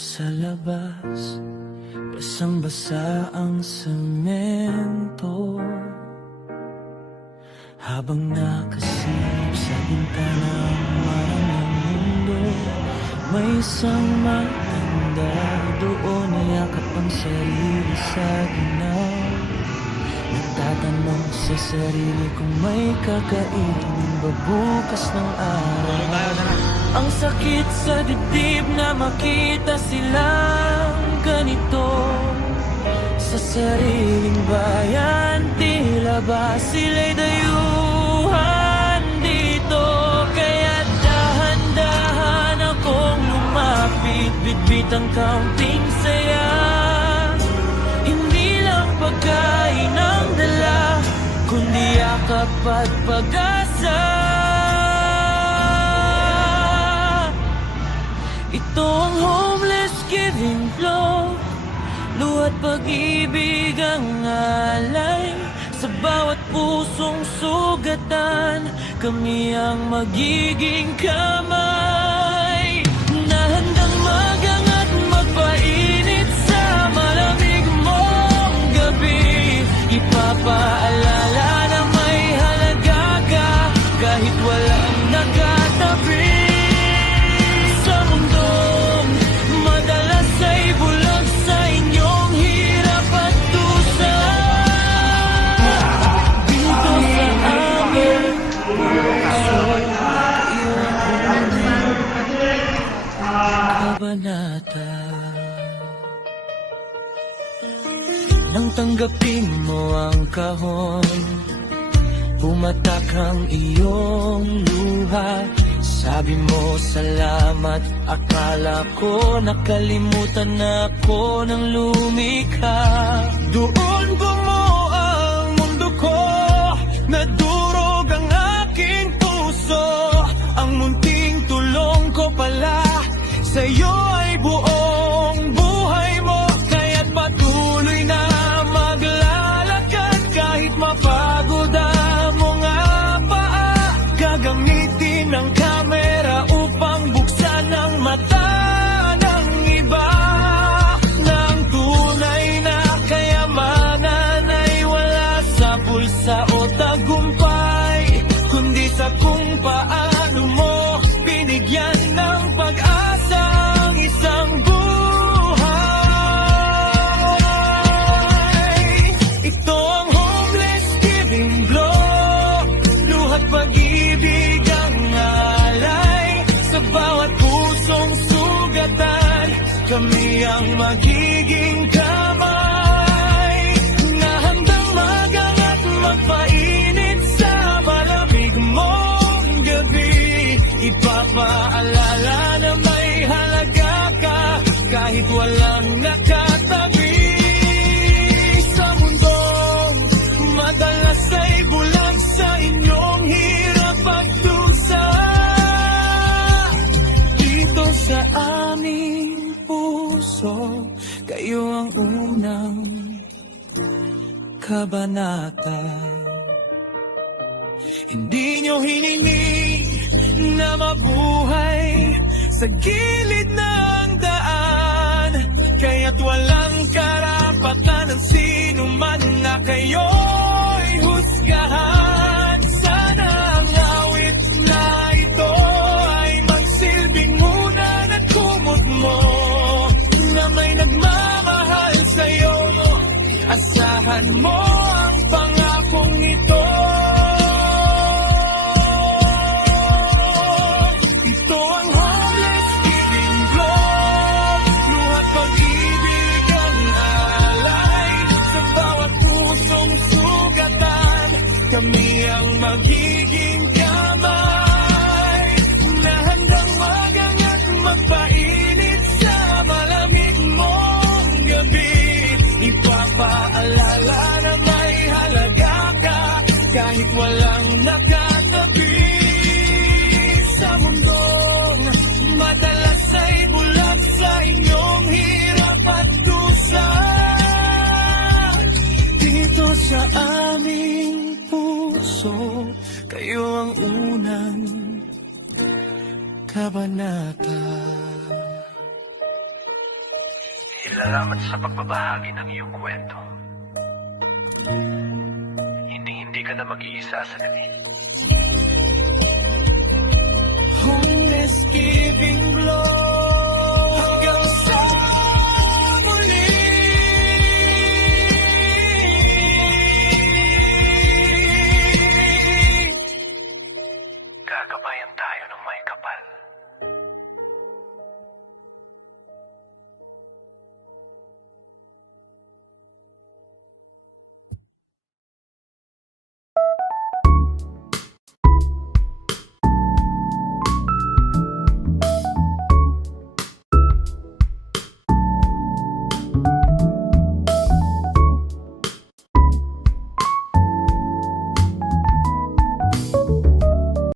Sa labas, basang-basa ang semento, habang nakasilip sa bintanang maraming mundo. May isang matanda doon, nayakap ang sarili sa ginaw. Nagtatanong sa sarili kung may kakainin ba bukas ng araw. Ang sakit sa dibdib na makita silang ganito. Sa sariling bayan, tila ba sila'y dayuhan dito. Kaya dahan-dahan akong lumapit, bitbit ang kaunting saya. Hindi lang pagkain ang dala, kundi yakap at pag-asa. Ito ang homeless giving flow, luha't pag-ibig ang alay. Sa bawat pusong sugatan, kami ang magiging kamay na handang magangat, magpainit sa malamig mong gabi. Ipapaalala na may halaga ka kahit walang nakatabi. Sa mundong madalas ay bulag sa inyong hirap at dusa, dito sa aming puso, kabanata. Nang tanggapin mo ang kahon, pumatak ang iyong luha. Sabi mo salamat, akala ko nakalimutan ako ng lumikha. Doon bumuo ang mundo ko, nadurog ang aking puso. Ang munting tulong ko pala sa'yo ay buong buhay mo. Kaya't patuloy na maglalakad kahit mapagod ang mga paa. Gagamitin ang kamera upang buksan ang mata ng iba. Ng tunay na kayamanan ay wala sa bulsa o tagumpay, kundi sa kung paano mo binigyan ng pag-asa ang isang buhay. Ito ang homeless giving blow, luha't pag-ibig ang alay. Sa bawat pusong sugatan, kami ang magiging kamay na handang magangat, magpainit sa malamig mong gabi. Ipapaalala na may halaga ka kahit walang nakatabi. Sa mundong madalas ay bulag sa inyong hirap at dusa, dito sa aming puso, kayo ang unang kabanata. Hindi nyo hiningi na mabuhay sa gilid ng daan, kaya't walang karapatan ng sino man na kayo'y husgahan. Sana ang awit na ito ay magsilbing unan at kumot mo, na may nagmamahal sa'yo. Asahan mo ang pangakong ito. Ito ang homeless giving blow, luha't pag-ibig ang alay. Sa bawat pusong sugatan, kami ang magiging kamay na handang magangat, magpainit sa malamig mong gabi. Ipapaalala na may halaga ka kahit walang nakatabi. Sa mundong madalas ay bulag sa inyong hirap at dusa, dito sa aming puso, kayo ang unang kabanata. Salamat sa pagbabahagi ng iyong kwento. Hindi ka na mag-iisa sa gabi. Homeless giving blow hanggang sa muli. Gagabayan tayo ng may kapal.